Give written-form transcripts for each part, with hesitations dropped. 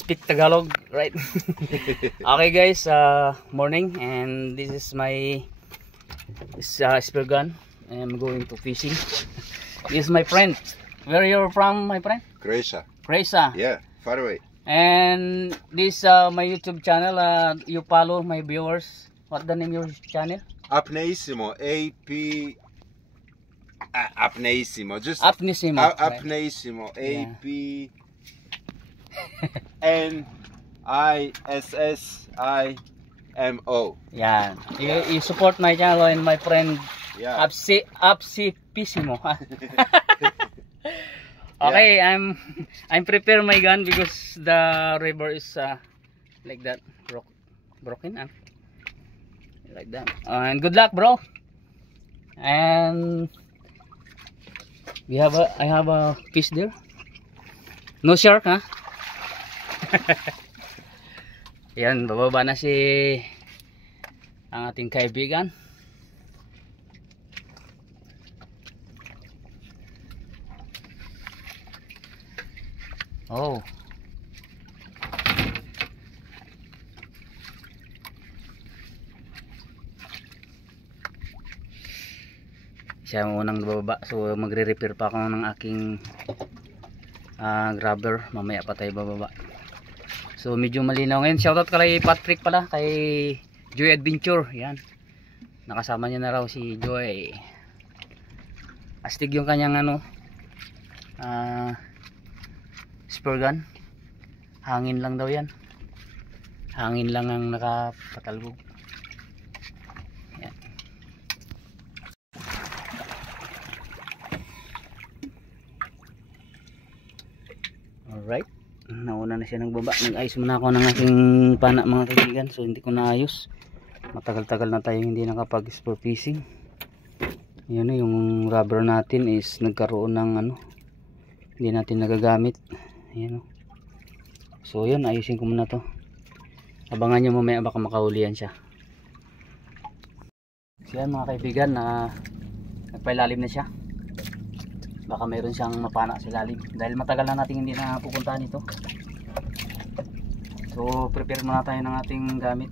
speak Tagalog, right? Okay guys, morning, and this is my spear gun. I'm going to fishing. This is my friend. Where you're from, my friend? Croatia. Croatia. Yeah, far away. And this my YouTube channel. You follow my viewers. What the name of your channel? Apneissimo. Apneissimo. Just Apneissimo. Apneissimo. APNISSIMO. Yeah. You support my channel and my friend. Yeah. Apsipissimo. Okay, I'm prepare my gun because the river is like that broken like that. And good luck, bro. And I have a fish there. No shark, ha? Yan, bababa na si ang ating kaibigan. Oh. Siya ang unang bababa. So magre-repair pa ako ng aking grabber. Mamaya pa tayo bababa. So medyo malinaw ngayon. Shoutout kay Patrick pala. Kay Joy Adventure. Yan. Nakasama niya na raw si Joy. Astig yung kanyang spear gun. Hangin lang daw yan. Hangin lang ang nakapatalbog. Yan. Alright. Nauna na siya nagbaba. Nag-ayos muna ako ng aking pana mga kaibigan. So hindi ko naayos. Matagal-tagal na tayo hindi nakapag-spear fishing. Yun yung rubber natin is nagkaroon ng hindi natin nagagamit. Ayan o. So yun, ayusin ko muna to. Abangan nyo mamaya baka makahulihan siya. So yan mga kaibigan, nagpailalim na siya. Baka mayroon siyang mapana sa ilalim. Dahil matagal na natin hindi na pupuntahan ito. So prepare muna tayo ng ating gamit.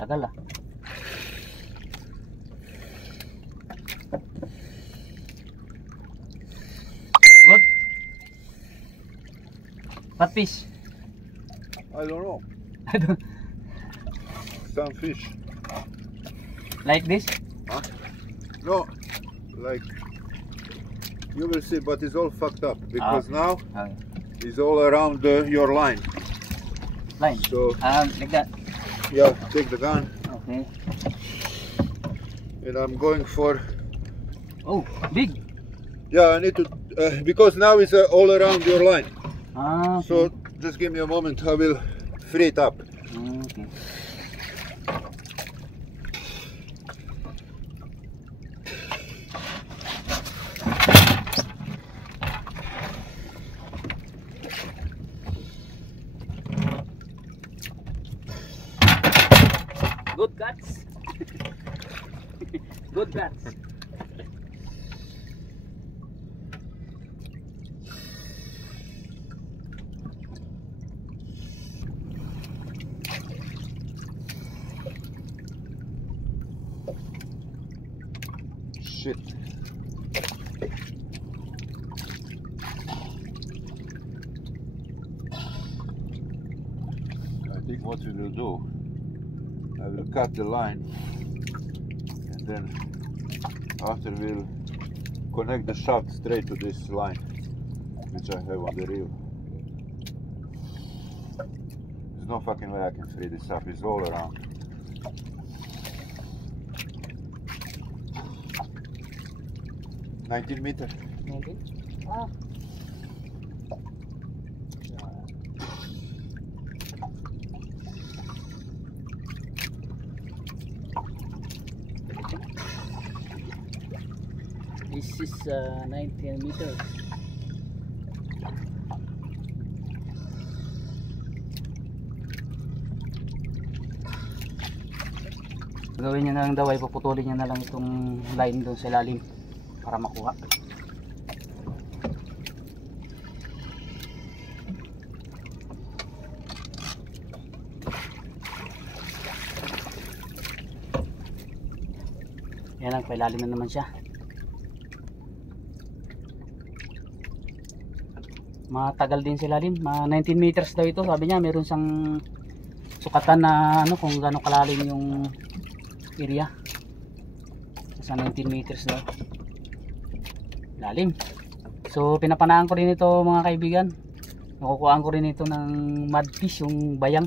Tagal ah. Good. What fish? I don't know. I don't. Some fish. Like this? Huh? No. Like you will see, but it's all fucked up because now it's all around your line. Line. So like that. yeah, take the gun. Okay. And I'm going for. Oh, big. Yeah, I need to because now it's all around your line. Okay. So just give me a moment. I will free it up. Okay. Good guts. Good guts. Shit. I think what we will do, I will cut the line and then after we'll connect the shaft straight to this line which I have on the reel. There's no fucking way I can free this up, it's all around. $19 meters. Okay. Ah. This is 19 meters. Gawin niya na lang daw ay puputulin niya na lang itong line doon sa ilalim para makuha. Yan lang, pailalim na naman siya. Matagal din sa ilalim, 19 meters daw ito. Sabi niya meron siyang sukatan na ano kung gaano kalalim yung area. Nasa 19 meters daw lalim. So pinapanaan ko rin ito mga kaibigan. Nakukuhaan ko rin ito ng mudfish, yung bayang.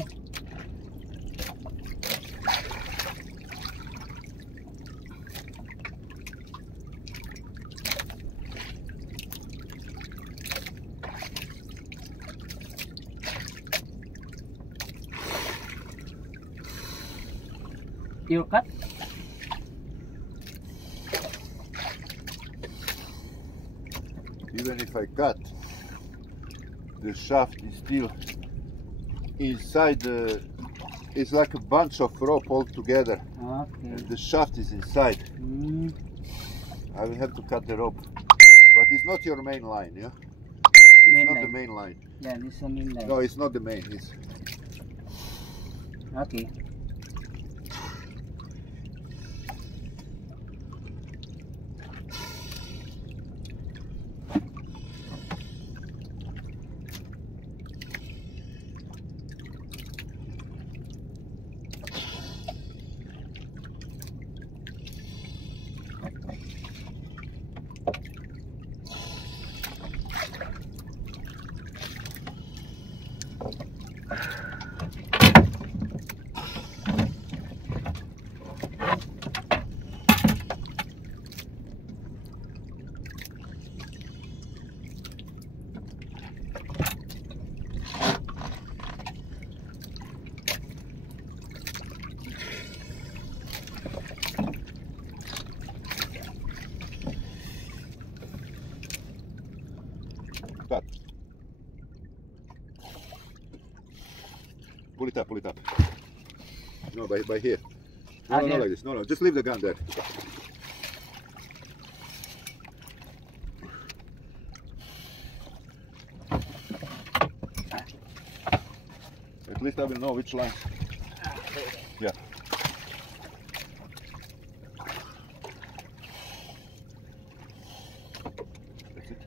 Pure cut. Even if I cut, the shaft is still inside the. It's like a bunch of rope all together. Okay. And the shaft is inside. I will have to cut the rope. But it's not your main line, yeah? It's Main not line. the main line. Yeah, this is the main line. No, it's not the main. It's Okay. cut. Pull it up, pull it up. No, by here. No, no, Here. like this. No, no, just leave the gun there. At least I will know which line. Yeah. That's it.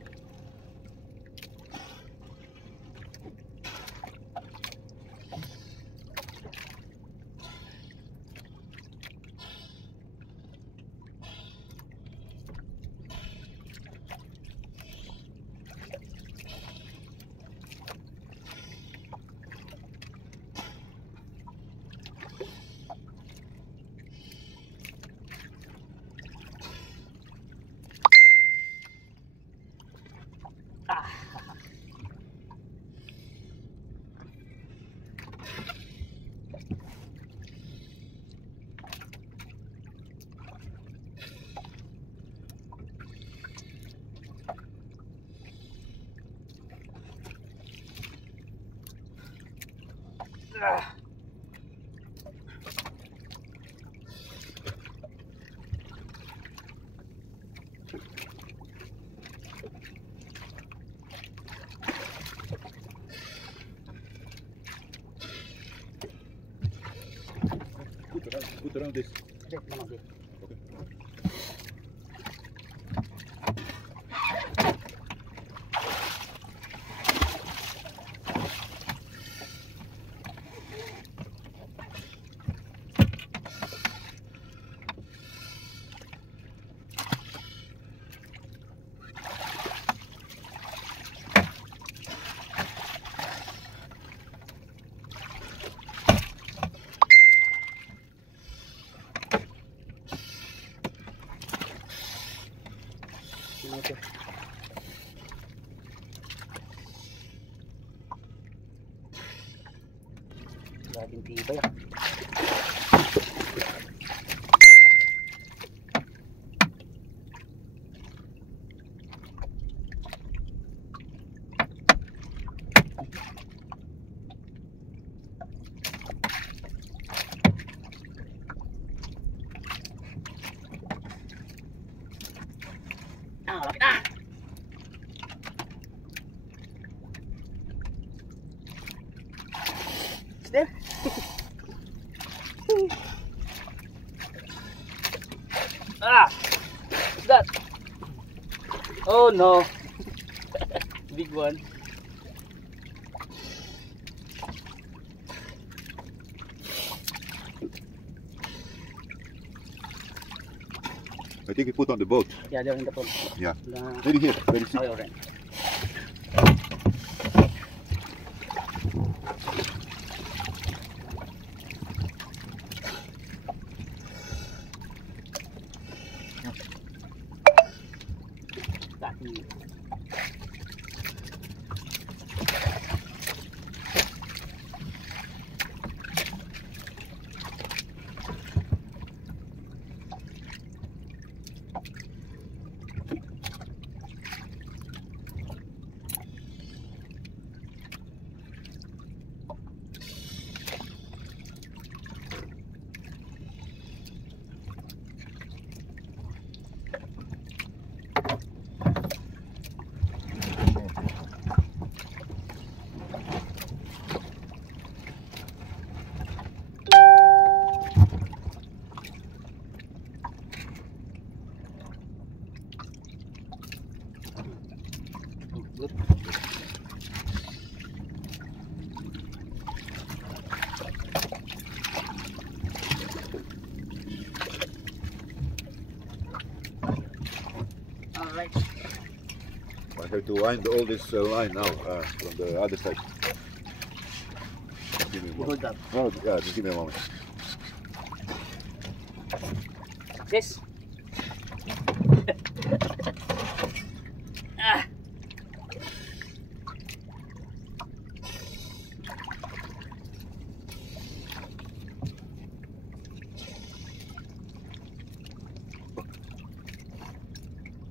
Put around this. Okay. Okay. Laging tibay ah. Ah! That! Oh no! Big one. I think we put on the boat. Yeah, they're in the pond. Yeah. The... Maybe here. Where is it? Okay, alright. Good. Alright. I have to wind all this line now from the other side. Give me a moment. Hold up. Oh, yeah, just give me a moment. Yes. Ah.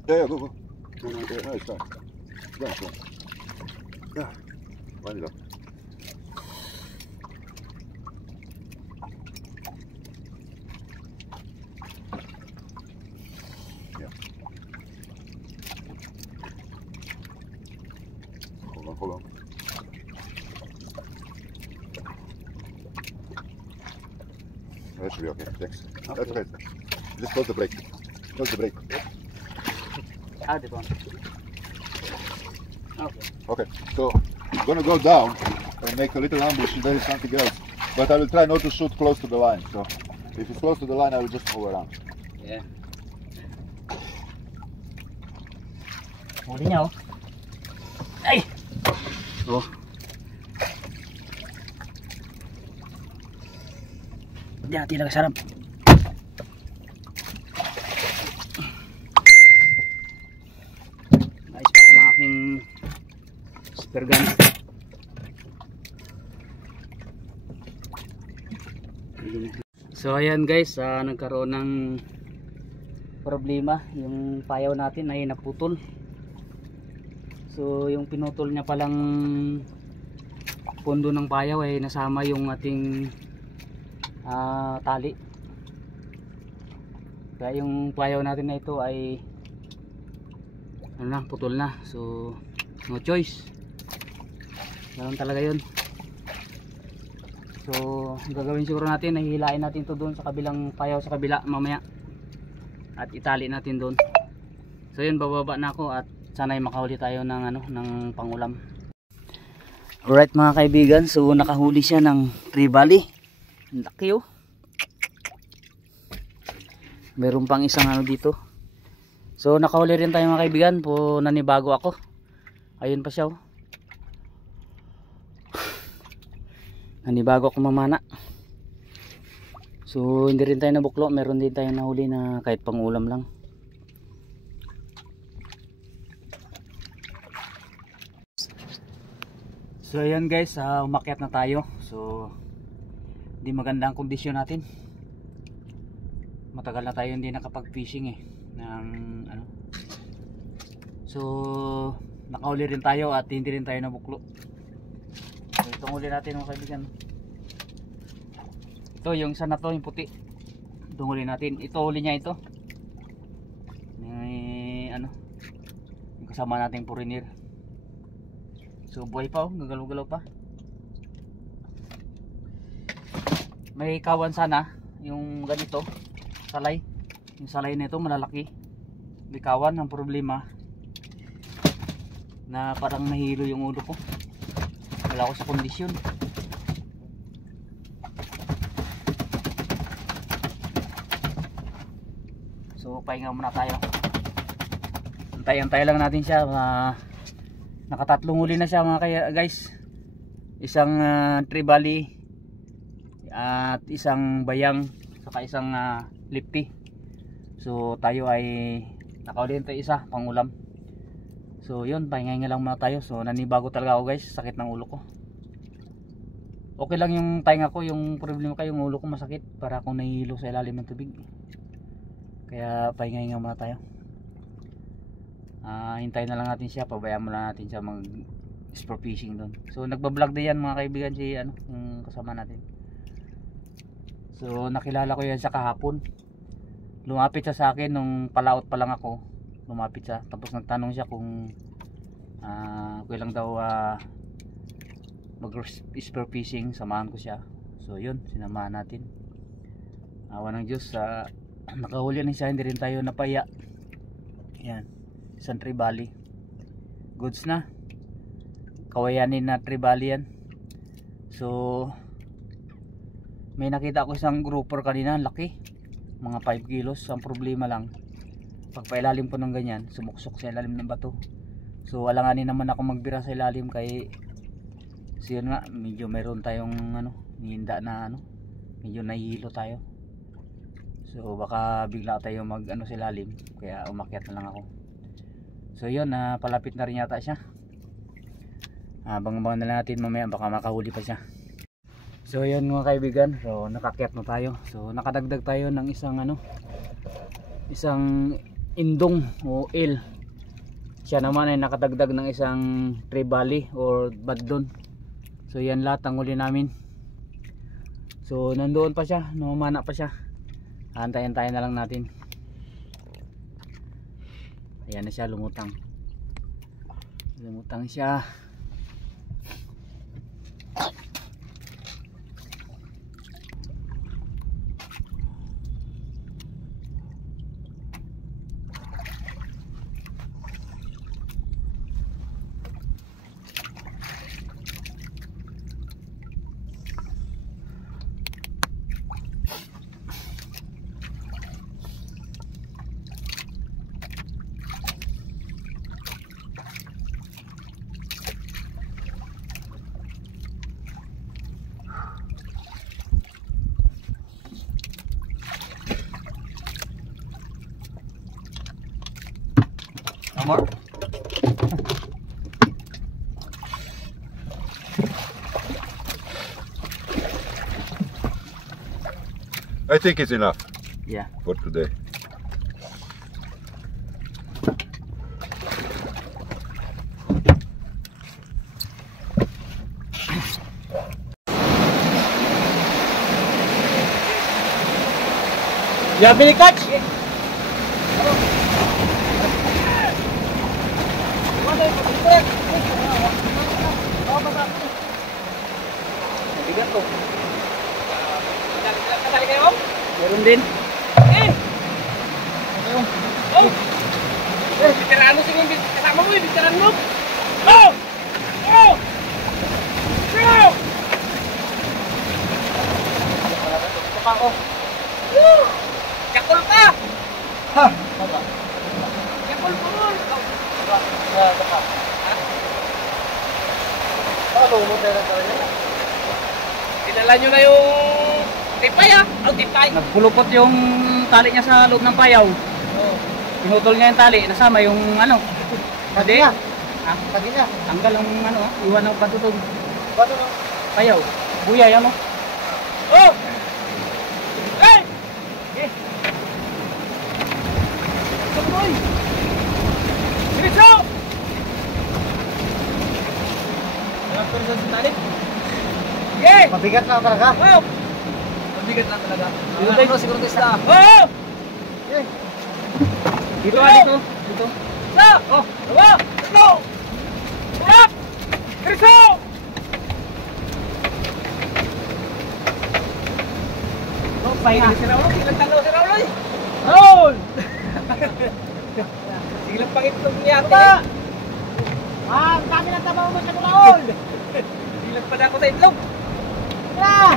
Yeah, go. Yeah, no, it's fine. It's fine. Yeah, wind it up. Yeah. Hold on. That should be okay. Thanks. Okay. That's okay. Just close the brake. Close the brake. Ah, the one. Okay. Okay, so I'm gonna go down and make a little ambush if there is something else. But I will try not to shoot close to the line. So if it's close to the line, I will just move around. Yeah. Huli niya, oh. Ay! Oh. Di talaga sarap. Ayos pa ako ng aking spear gun. So ayan guys, nagkaroon ng problema. Yung payaw natin ay naputol. So yung pinutol niya palang pundo ng payaw ay nasama yung ating tali. Kaya yung payaw natin na ito ay ano na, putol na. So no choice. Ganun talaga yun. So gagawin siguro natin, nahihilain natin to doon sa kabilang payaw sa kabila mamaya. At itali natin doon. So yun, bababa na ako at sana'y makahuli tayo ng ng pangulam. Alright mga kaibigan, so nakahuli siya ng trevally. Laki oh. Meron pang isang dito. So nakahuli rin tayo mga kaibigan, po nanibago ako. Ayun pa siya oh. Nanibago ako mamana. So hindi rin tayo nabuklo, meron din tayo nahuli na kahit pangulam lang. So ayan guys, umakyat na tayo. So hindi maganda ang kondisyon natin. Matagal na tayo hindi nakapag fishing ng So nakahuli rin tayo at hindi rin tayo nabuklo. So itong huli natin mga kaibigan. Ito yung isa na to, yung puti. Itong huli natin. Ito huli niya ito. Yung kasama nating foreigner. So buhay pa oh, gagalaw-galaw pa. May kawan sana yung ganito, salay. Yung salay nito malalaki. Bikawan ang problema na parang nahilo yung ulo ko. Wala ako sa kondisyon. So pahinga muna tayo. Antay-antay lang natin siya. Nakatatlong huli na siya mga guys. Isang tribali at isang bayang saka isang lipi. So tayo ay nakauli tayo isa pang ulam. So yun, pahinga lang muna tayo. So nanibago talaga ako guys, sakit ng ulo ko. Okay lang yung tainga ko, yung problema ko yung ulo ko masakit para akong nahihilo sa ilalim ng tubig. Kaya pahinga muna tayo. Hintayin na lang natin siya, pabayaan mo lang natin siya mag sport fishing doon. So nagba-vlog din yan mga kaibigan si yung kasama natin. So nakilala ko yan siya kahapon. Lumapit siya sa akin nung palaot pa lang ako. Lumapit siya, tapos nagtanong siya kung okay lang daw mag sport fishing, samahan ko siya. So yun, sinamahan natin. Awa ng Diyos, nakahuli na siya, hindi rin tayo napaya. Yan, isang tribali. Goods na. Kawayanin na tribali yan. So may nakita ko isang grouper kanina, laki, mga 5 kilos. Ang problema lang, pag pailalim po ng ganyan, sumuksok sa ilalim ng bato. So alanganin naman ako magbira sa ilalim, kay so yun nga, medyo meron tayong nihinda na medyo nahihilo tayo. So baka bigla tayo mag sa ilalim, kaya umakyat na lang ako. So yun, palapit na rin yata siya. Abang-abang na lang natin mamaya, baka makahuli pa siya. So yun mga kaibigan, so nakakyat na tayo. So nakadagdag tayo ng isang isang indong o eel. Siya naman ay nakadagdag ng isang tribali or badlon. So yan lahat ang huli namin. So nandoon pa siya, namamana pa siya. Antayin-antayin na lang natin. Ayan na siya, lumutang. Lumutang siya. More? I think it's enough. Yeah. For today. You have any catch? Bigat ko. Kasali kayo? Meron din. Oh! Bitiraan mo sige, kasama mo yung bitiraan mo. Oh! Oh! Go! Tupa ko. Yakul ka! Ha? Yakul po mo! Kilala nyo na yung tipay tipay. Nagpulupot yung tali niya sa loob ng payaw. Pinutol niya yung tali, nasama yung padi. Padi niya. Tanggal ang iwan ng patutog. Bato no? Payaw. Buya yan Oh! Hey! Okay. Kapoy! Diretso! Sa tali. Yeah! Mabigat lang talaga. Oh! Mabigat lang talaga. Siguro testa. Oh! Yeah. Dito dito. Dito. Sa! Oh! Dalawa! Tatlo! Up! Diretso! Oh, pahinga si Raulo. Ilang talo si Raulo Roll! Silang pangitlog niya ate. Ah, ang dami ng tabaw mo sa kulaon. Silang pala ako sa itlog. Ah!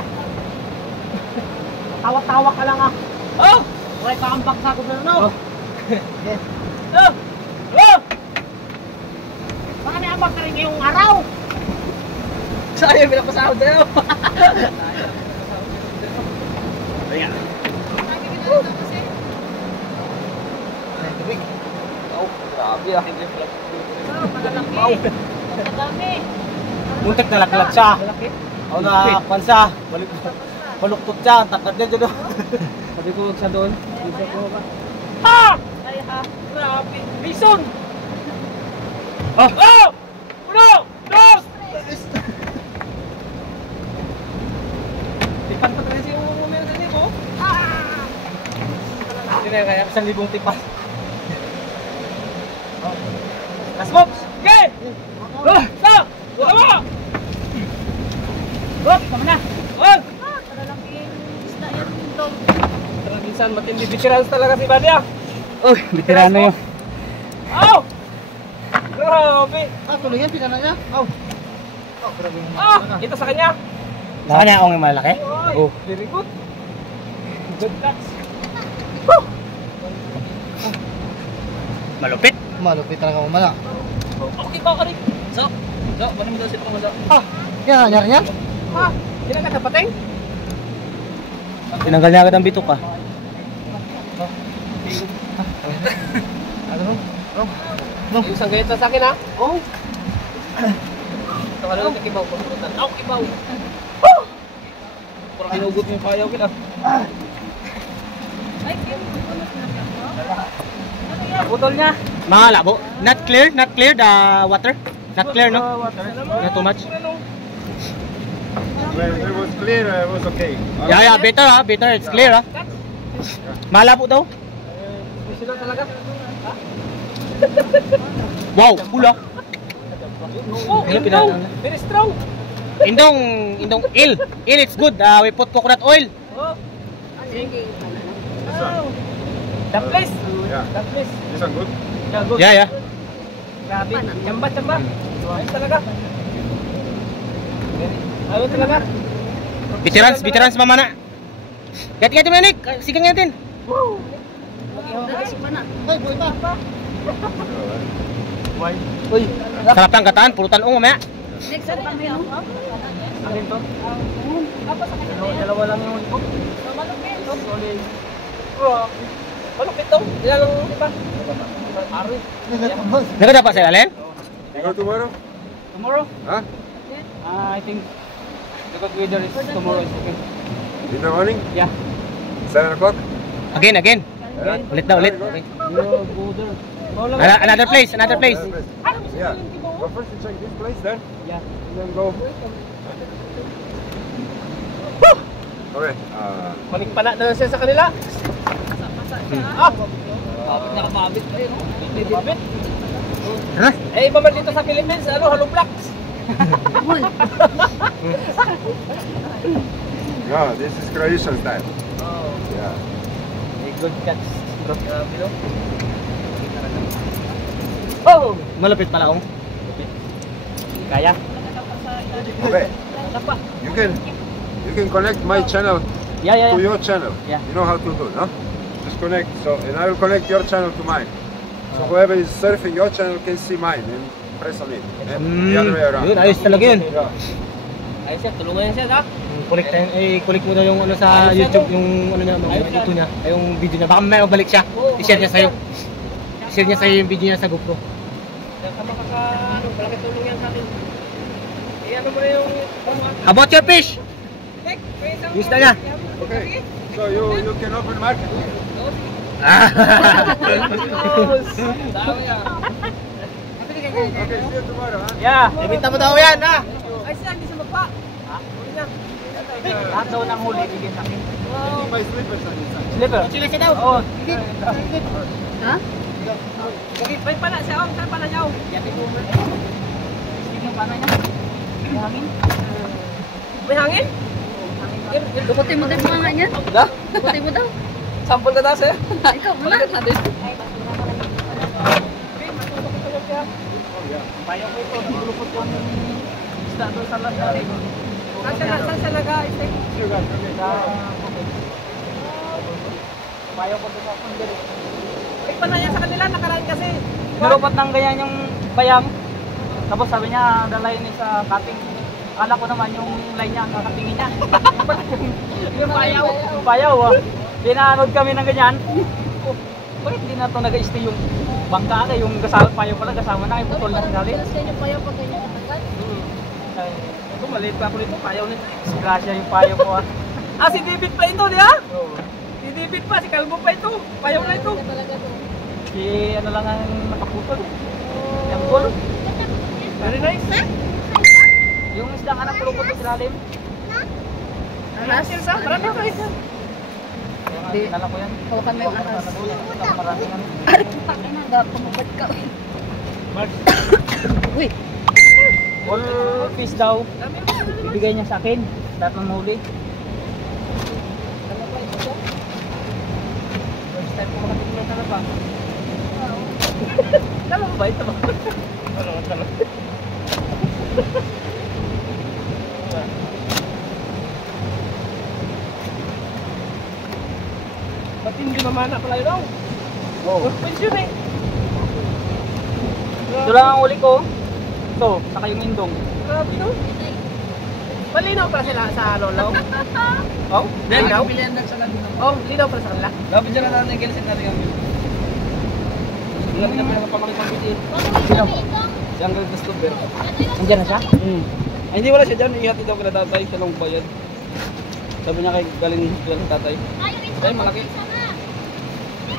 Tawa-tawa ka lang ah. Oh! Wala pa kang baksa ko pero no. Oh! Oh! Baka naabag ka rin ngayong araw. Sayang pinapasahod sa'yo. Ayan. Oh, grabe ah. Madami. Muntik na laglag siya. O na pansa. Baluktot siya. Takad niya dyan. Sabi ko sa doon. Ah! Ay ha. Grabe. Bison! Oh! Oh! Uno! Dos! Tipan pa kasi yung meron sa libo. Ah! Hindi na kaya 1,000 tipan. Last moves! Okay! Oh! Stop! Tama! Hop, tama na. On! Malalaking isda yan dito. Talagang minsan matindi veterans talaga si Badia. Uy, veterano yun. Aw! Grabe! Ah, tuloy yan, pinana niya. Oh. Oh, grabe. Ah! Ito sa kanya. Sa kanya akong yung malaki? Ay, Oh. very good. Good catch. Malupit. Malupit talaga mamala. Okay ba ka rin? So, paano mo daw si Pangasa? Ah, yan, yan. Ah! Hindi na ka napateng? Tinanggal niya agad ang bitok ah. Ano? Yung isang ganito sa akin ha? Oo. Ito ka lang kakibaw. Aw, kibaw. Parang hinugot mo yung payaw kita. Putol niya. Mga labo. Not clear the water. Not clear no? Not too much. When it was clear, it was okay. Yeah, better ah, better. It's clear ah. Malabo daw. Sila talaga. Wow, pula. Oh, indong. Very strong. Indong il. Il it's good. We put coconut oil. Oh. Sige. The place. Yeah. The place. This one good? Yeah, good. Yeah, yeah. Grabe. Chamba. Ayos talaga. Ayos talaga. Veterans mamana. Gati mo Nick. Sigang natin. Hoy, boy pa. Uy, sarap ng gataan, pulutan mamaya. Next ano kami ang Akin to. Dalawa lang yung ito. Solid. Grabe. Malupit to. Ilan lang iba? Ari. Nagadapat sa ilalim? You go tomorrow? Tomorrow? Huh? I think the good weather is tomorrow is okay. In the morning? Yeah. 7 o'clock? Again. Yeah. Ulit na ulit. You go there. Another place. Yeah. Go first and check this place then. Yeah. And then go. Okay. Manig pala na lang siya sa kanila. Ah! Kapit na kapabit pa yun. Hindi dibit. Ha? Eh, iba man dito sa Philippines, hollow blocks. No, this is Croatian style. Oh, Yeah. a good catch. Grabe no? Oh, malupit pala akong. Kaya? Okay. Sapa? You can connect my channel Yeah. to your channel. Yeah. You know how to do, no? Just connect. So, and I will connect your channel to mine. So whoever is surfing your channel can see mine and press on it. And the other way around. Yun, ayos talaga yun. Yeah. Ayos siya, tulungan niya siya, ha? Kulik mo daw yung ano sa YouTube, yung ano niya, yung YouTube niya, ay yung video niya. Baka may mabalik siya. I-share niya sa'yo. I-share niya sa'yo yung video niya sa GoPro. Tama ka sa, malaki tulong yan sa atin. Eh, ano mo na yung... How about your fish? Use na niya. Okay. So you can open the market. Dami yan. Okay, see you tomorrow, huh? Yeah. Ibinta mo daw yan, ha? Ay siya, hindi siya magpa. Huli niya. Lahat daw ng huli, bigyan sa akin. Taking my slippers on this side. Slipper. Sila siya daw. Oo. Ha? May pala siya, oh. Saan pala niya, oh? Sige yung pana niya. May hangin. May hangin? Dukutin mo din mga nga niya. Da? Dukutin mo daw. Sample ka taas eh. Ikaw muna. natin. Payo ko ito, nagulupot yung isda doon sa lahat. Saan siya nag-stay? Payo ko doon sa kundil. Balik pa na yan sa kanila, nakarain kasi. Nilupot ng ganyan yung bayang. Tapos sabi niya, dalayin niya sa cutting. Akala ko naman yung line niya, kakatingin niya. Yung payaw. Yung payaw, oh. Pinanood kami ng ganyan. Oh, bakit di na ito nag-stay yung bangka ka, yung kasama payaw pala, kasama na, yung putol na sinali. Sa inyo pa yung pag ganyan katagal. Ito, maliit pa ako nito, payaw nito. Si Gracia yung payaw ko, ah. Ah, si David pa ito, di ba? Oo. Si David pa, si Calvo pa ito. Payaw na ito. Kaya talaga to. Si ano lang ang nakaputol. Yung goal. Very nice. Yung isda nga napulupot sa ilalim. Nasil sa, marami ito eh. Hindi. Nala ko yan. Hawakan mo yung ahas. Marami nga. Pakin na, dapat pumabad ka. Uy! All fish daw. Ibigay niya sa akin. Lahat ng huli. First time ko makatingin ng talaba. Alam mo ba ito? Talo. Ba't hindi mamana pala yun? Oo. Pension eh. Ito lang ang huli ko. Ito, saka yung indong. Grabe no? Malinaw pa sila sa lolo? Oh? Linaw? Oh, linaw pa sa kanila? Dapat dyan na natin yung gilisin natin kami. Hindi namin na pinakapamakit ng video. Sino? Si Uncle Christopher. Nandiyan na siya? Ay, hindi wala siya dyan. Ihati daw kila tatay. Siya lang bayad. Sabi niya kay galing kila tatay. Ay, malaki.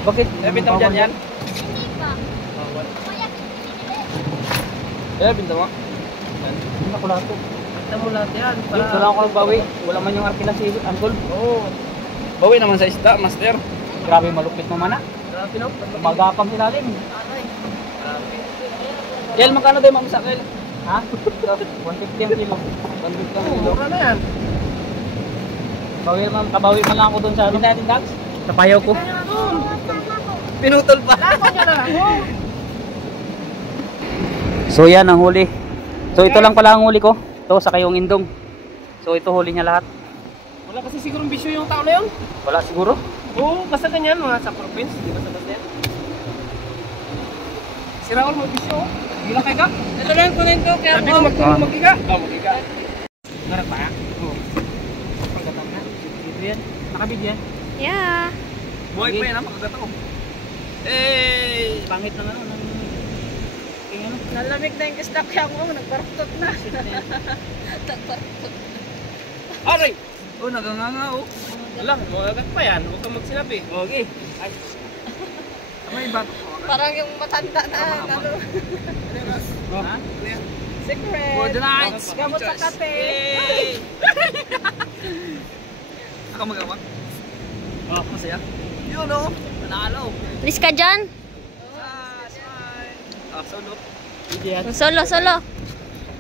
Bakit? Eh, bintang dyan yan? Hindi pa. Eh, bintang mo? Hindi ako lahat to. Bintang mo lahat yan. Ito lang ako nagbawi. Wala man yung arkila si Uncle. Oo. Bawi naman sa isda, master. Grabe malupit naman na. Grabe no? Magapang silalim. Yan, magkano tayo mamasakil? Ha? 150 ang kilo. 150 ang kilo. Mura na yan. Kabawi man lang ako doon sa ano. Natin Dax? Sa payaw ko. Pinutol pa. Lako niya na lang. So yan ang huli. So ito lang pala ang huli ko. Ito sa kayong indong. So ito huli niya lahat. Wala kasi sigurong bisyo yung tao na yun. Wala siguro. Oo, basta ganyan mga sa province. Di ba sa basta yan? Si Raul mo bisyo. Gila kay ka? Ito lang kunin ko. Sabi ko magtulong magiga. Magiga. Narap pa? Oo. Pagkatang na. Dito yan. Nakabid yan. Yeah. Buhay pa yan ha, makagataw. Eh, Pangit ng ano. Ng ano. Nalamig na yung isda kaya mo, nagbaruktot na. Nagbaruktot. aray! Oh, naganganga oh. Wala, magagat pa yan. Huwag kang magsinabi. Okay. Ay. May ba? Parang yung matanda na, ano. Ha? Secret. For the night. Gamot sa kate. Ako magawa. Oh, masaya. Yun oh. Nanalo. Please ka dyan. Ah, smile. Ah, solo. Hindi yan. Solo, solo.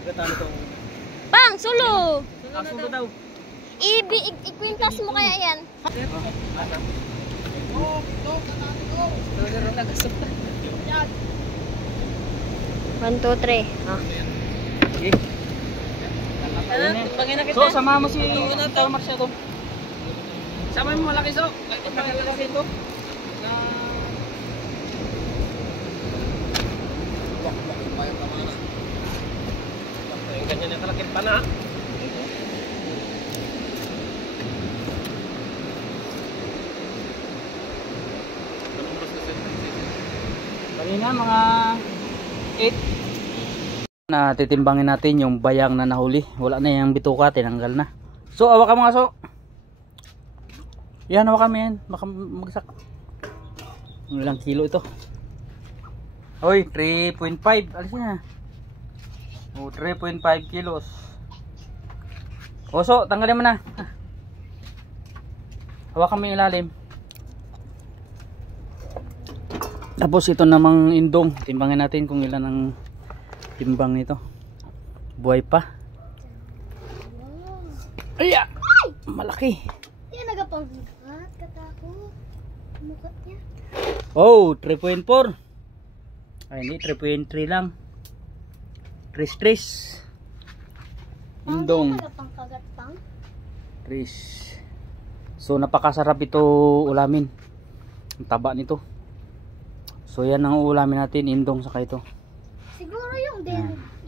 Gatalo to. Pang, solo. Ah, sulo daw. Ikwintas mo kaya yan. One, two, three. Ah. Okay. So, sama mo si Tomar siya doon. Sama mo malaki so. Malaki ito. Yung ganyan yung kalakit pa na. Kanina mga 8 na titimbangin natin yung bayang na nahuli. Wala na yung bituka, tinanggal na. So awakan mo nga so. Yan, awakan mo yan. Baka magsak. Ilang kilo ito? Hoy, 3.5. Alis na. Oh, 3.5 kilos. Oso, tanggalin mo na. Hawakan mo yung ilalim. Tapos ito namang indong. Timbangin natin kung ilan ang timbang nito. Buhay pa. Ay! Malaki. Yan nagapangkat, katakot. Mukha niya. Oh, 3.4. Ay, hindi, 3.3 lang. Tris. Indong. Wala pang kagat pang. Tris. So, napakasarap ito ulamin. Ang taba nito. So, yan ang ulamin natin, indong saka ito. Siguro yung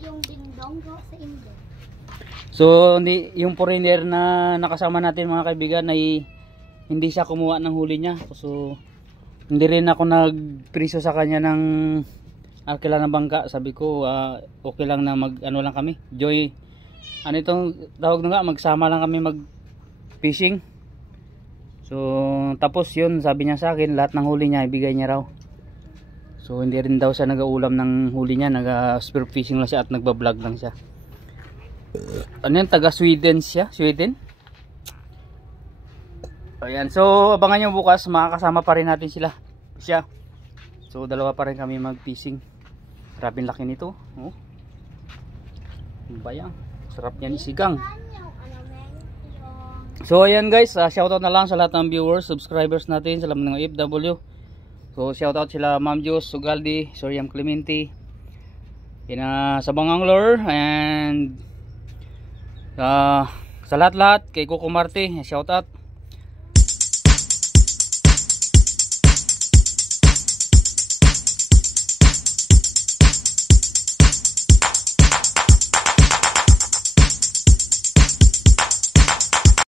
yung dingdong sa indong. So, yung foreigner na nakasama natin mga kaibigan ay hindi siya kumuha ng huli niya. So, hindi rin ako nagpriso sa kanya ng arkila ng bangka. Sabi ko, okay lang na ano lang kami. Joy, ano itong tawag na nga, magsama lang kami mag fishing. So, tapos yun, sabi niya sa akin, lahat ng huli niya, ibigay niya raw. So, hindi rin daw siya nag-uulam ng huli niya, nag-spear fishing lang siya at nagbablog lang siya. Ano yan, taga Sweden siya, Sweden. Ayan, so abangan nyo bukas, makakasama pa rin natin siya. So, dalawa pa rin kami mag-fishing. Grabing laki nito. Oh. Bayang, sarap niyan isigang. So ayan guys, shoutout na lang sa lahat ng viewers, subscribers natin, sa lahat ng FW. So shoutout sila Ma'am Jus, Sugaldi, Soriam Clementi, Sabang Angler, and sa lahat-lahat kay Coco Marte, shoutout.